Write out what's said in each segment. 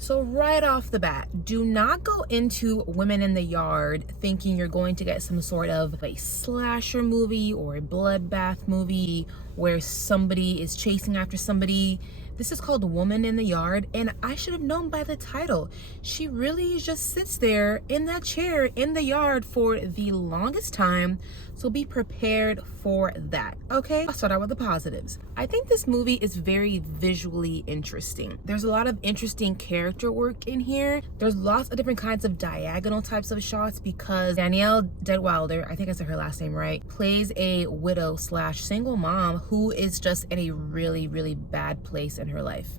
So right off the bat, do not go into Women in the Yard thinking you're going to get some sort of a slasher movie or a bloodbath movie where somebody is chasing after somebody. This is called Woman in the Yard, and I should have known by the title. She really just sits there in that chair in the yard for the longest time, so be prepared for that, okay? I'll start out with the positives. I think this movie is very visually interesting. There's a lot of interesting character work in here. There's lots of different kinds of diagonal types of shots because Danielle Deadwilder, I think I said her last name right, plays a widow slash single mom who is just in a really, really bad place in her life.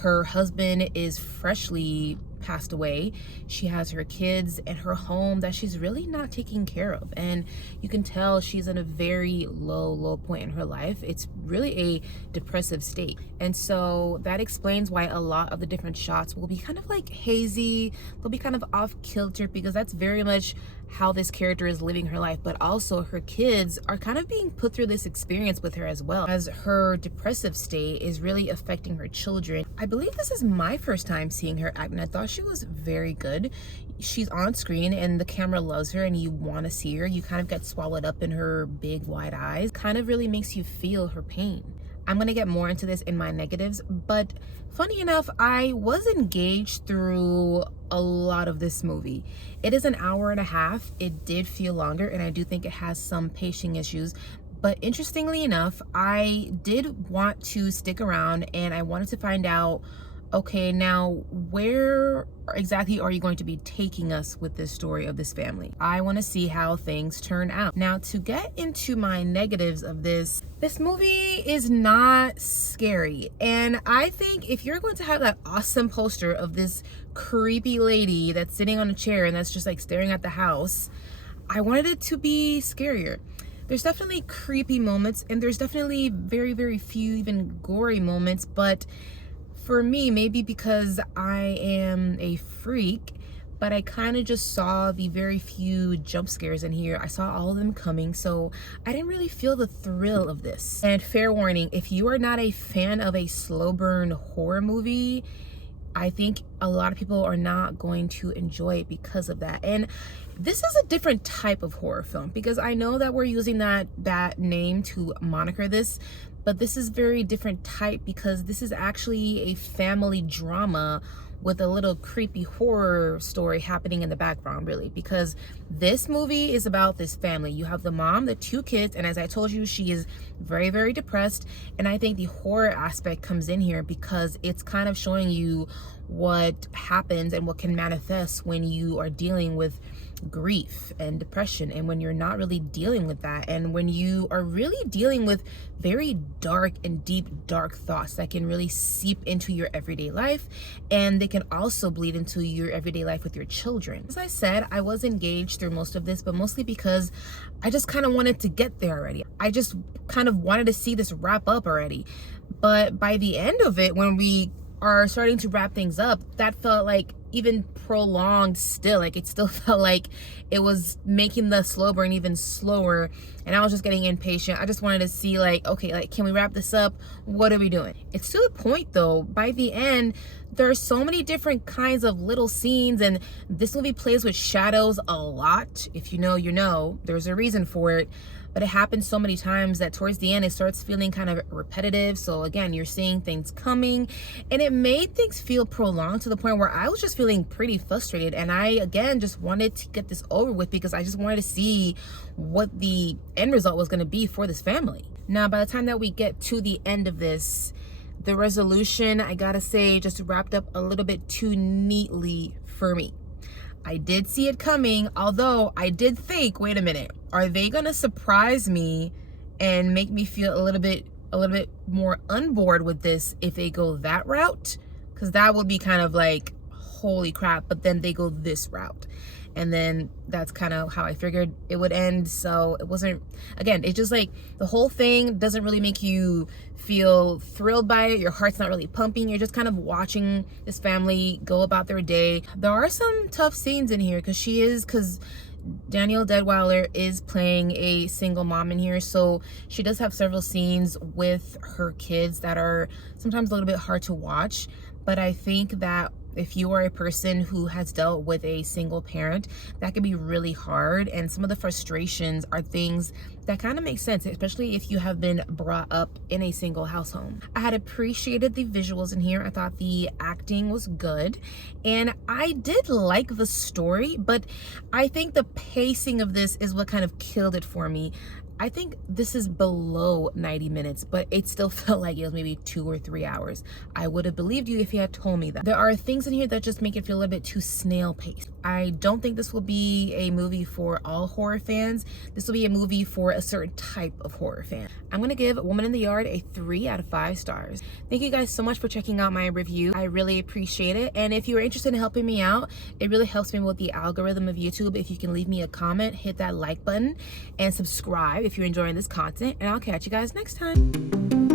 Her husband is freshly passed away. She has her kids and her home that she's really not taking care of, and you can tell she's in a very low point in her life. It's really a depressive state, and so that explains why a lot of the different shots will be kind of like hazy. They'll be kind of off kilter because that's very much how this character is living her life, but also her kids are kind of being put through this experience with her as well, as her depressive state is really affecting her children. I believe this is my first time seeing her act, and I thought she was very good. She's on screen and the camera loves her and you want to see her. You kind of get swallowed up in her big wide eyes. Kind of really makes you feel her pain. I'm going to get more into this in my negatives, but funny enough, I was engaged through a lot of this movie. It is an hour and a half. It did feel longer, and I do think it has some pacing issues. But interestingly enough, I did want to stick around and I wanted to find out, okay, now where exactly are you going to be taking us with this story of this family? I want to see how things turn out. Now, to get into my negatives of this movie is not scary. And I think if you're going to have that awesome poster of this creepy lady that's sitting on a chair and that's just like staring at the house, I wanted it to be scarier. There's definitely creepy moments, and there's definitely very, very few even gory moments, but for me, maybe because I am a freak, but I kind of just saw the very few jump scares in here. I saw all of them coming, so I didn't really feel the thrill of this. And fair warning, if you are not a fan of a slow burn horror movie, I think a lot of people are not going to enjoy it because of that. And this is a different type of horror film, because I know that we're using that name to moniker this, but this is very different type because this is actually a family drama with a little creepy horror story happening in the background, really, because this movie is about this family. You have the mom, the two kids, and as I told you, she is very, very depressed. And I think the horror aspect comes in here because it's kind of showing you what happens and what can manifest when you are dealing with grief and depression, and when you're not really dealing with that, and when you are really dealing with very dark and deep dark thoughts that can really seep into your everyday life, and they can also bleed into your everyday life with your children. As I said, I was engaged through most of this, but mostly because I just kind of wanted to get there already. I just kind of wanted to see this wrap up already. But by the end of it, when we are starting to wrap things up, that felt like even prolonged still. Like it still felt like it was making the slow burn even slower, and I was just getting impatient. I just wanted to see, like, okay, like, can we wrap this up? What are we doing? It's to the point though, by the end there are so many different kinds of little scenes, and this movie plays with shadows a lot. If you know, you know, there's a reason for it. But it happens so many times that towards the end it starts feeling kind of repetitive. So again, you're seeing things coming, and it made things feel prolonged to the point where I was just feeling pretty frustrated. And I, again, just wanted to get this over with because I just wanted to see what the end result was going to be for this family. Now, by the time that we get to the end of this, the resolution, I gotta say, just wrapped up a little bit too neatly for me. I did see it coming, although I did think, wait a minute, are they gonna surprise me and make me feel a little bit more unboard with this if they go that route? Because that would be kind of like, holy crap, but then they go this route. And then that's kind of how I figured it would end. So it wasn't, again, it's just like the whole thing doesn't really make you feel thrilled by it. Your heart's not really pumping. You're just kind of watching this family go about their day. There are some tough scenes in here because Danielle Deadweiler is playing a single mom in here, so she does have several scenes with her kids that are sometimes a little bit hard to watch. but I think that if you are a person who has dealt with a single parent, that can be really hard. And some of the frustrations are things that kind of make sense, especially if you have been brought up in a single household. I had appreciated the visuals in here. I thought the acting was good. And I did like the story, but I think the pacing of this is what kind of killed it for me. I think this is below 90 minutes, but it still felt like it was maybe 2 or 3 hours. I would have believed you if you had told me that. There are things in here that just make it feel a little bit too snail paced. I don't think this will be a movie for all horror fans. This will be a movie for a certain type of horror fan. I'm gonna give Woman in the Yard a 3 out of 5 stars. Thank you guys so much for checking out my review. I really appreciate it. And if you're interested in helping me out, it really helps me with the algorithm of YouTube. If you can leave me a comment, hit that like button, and subscribe if you're enjoying this content, and I'll catch you guys next time.